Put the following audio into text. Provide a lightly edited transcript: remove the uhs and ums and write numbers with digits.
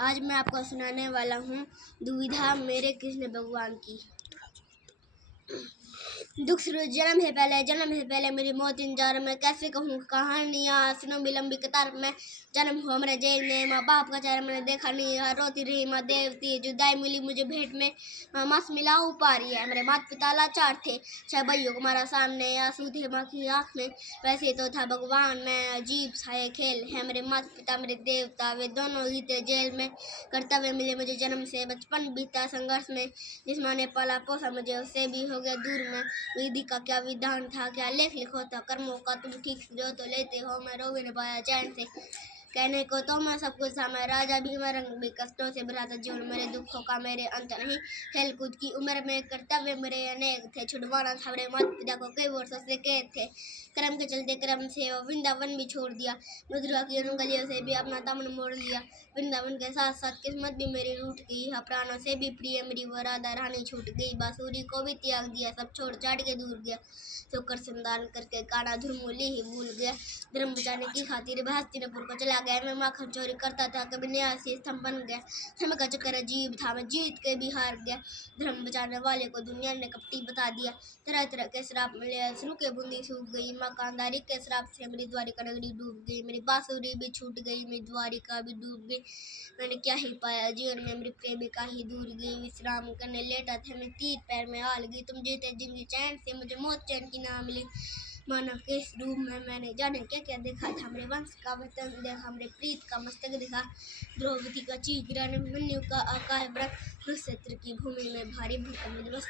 आज मैं आपको सुनाने वाला हूँ दुविधा मेरे कृष्ण भगवान की। दुख शुरू जन्म है पहले मेरी मौत इंतजार में। कैसे कहूँ कहानियाँ सुनो विलंबी कतार में। जन्म हुआ मेरे जेल में, माँ बाप का चेहरा मैंने देखा नहीं। रोती रही माँ देवती, जुदाई मिली मुझे भेंट में। माँ से मिला उपारी है, मेरे माता पिता लाचार थे। 6 भाइयों को मारा सामने, आंसू थे माँ की आँख में। वैसे तो था भगवान में अजीब सा ये खेल है। मेरे माता पिता मेरे देवता, वे दोनों ही थे जेल में। कर्तव्य मिले मुझे जन्म से, बचपन बीता संघर्ष में। जिस माँ ने पाला पोसा मुझे, उससे भी हो गया दूर में। विधि का क्या विधान था, क्या लेख लिखो था कर्मों का तुम ठीक जो तो लेते हो। मैं रो भी नहीं पाया चैन से, कहने को तो मैं सब कुछ था। मैं राजा भी, मैं रंग भी, कष्टों से भरा था जीवन मेरे। दुखों का मेरे अंत नहीं, खेल कूद की उम्र में कर्तव्य मेरे अनेक थे। छुड़वाना था मेरे माता पिता को कई वर्षों से कैद थे। कर्म के चलते कर्म से वृंदावन भी छोड़ दिया। मधुरा की गलियों से भी अपना दामन मोड़ लिया। वृंदावन के साथ साथ किस्मत भी मेरी रूठ गई है। प्राणों से भी प्रिय मेरी वो राधा रानी छूट गई। बांसुरी को भी त्याग दिया, सब छोड़ छाड़ के दूर गया। शोकर संदान करके काना धुरमूली ही भूल गया। धर्म बचाने की खातिर वह हस्तिनापुर को चला गया। मैं माखन चोरी करता था, कभी न्यासी स्तंभ बन गया। समय का चक्कर अजीब था, मैं जीत के भी हार गया। धर्म बचाने वाले को दुनिया ने कपटी बता दिया। तरह तरह के श्राप मिले, अश्रु के बूंदी सूख गई। माँ कांधारी के श्राप से मेरी द्वारिका नगरी डूब गई। मेरी बांसुरी भी छूट गई, मेरी द्वारिका भी डूब गई। मैंने क्या ही पाया जीवन में, मेरी प्रेमिका ही दूर गई। विश्राम करने लेटा था मैं, तीर पैर में आ लगी। तुम जीते जिंदगी चैन से, मुझे मौत चैन की ना मिली। मानव के इस रूप में मैंने जाने क्या क्या देखा था। मेरे वंश का वतन देखा, मेरे प्रीत का मस्तक देखा। द्रौपदी का चीर गिराने, मन्यु का आकाश व्रत, कुरुक्षेत्र की भूमि में भारी भूकंप।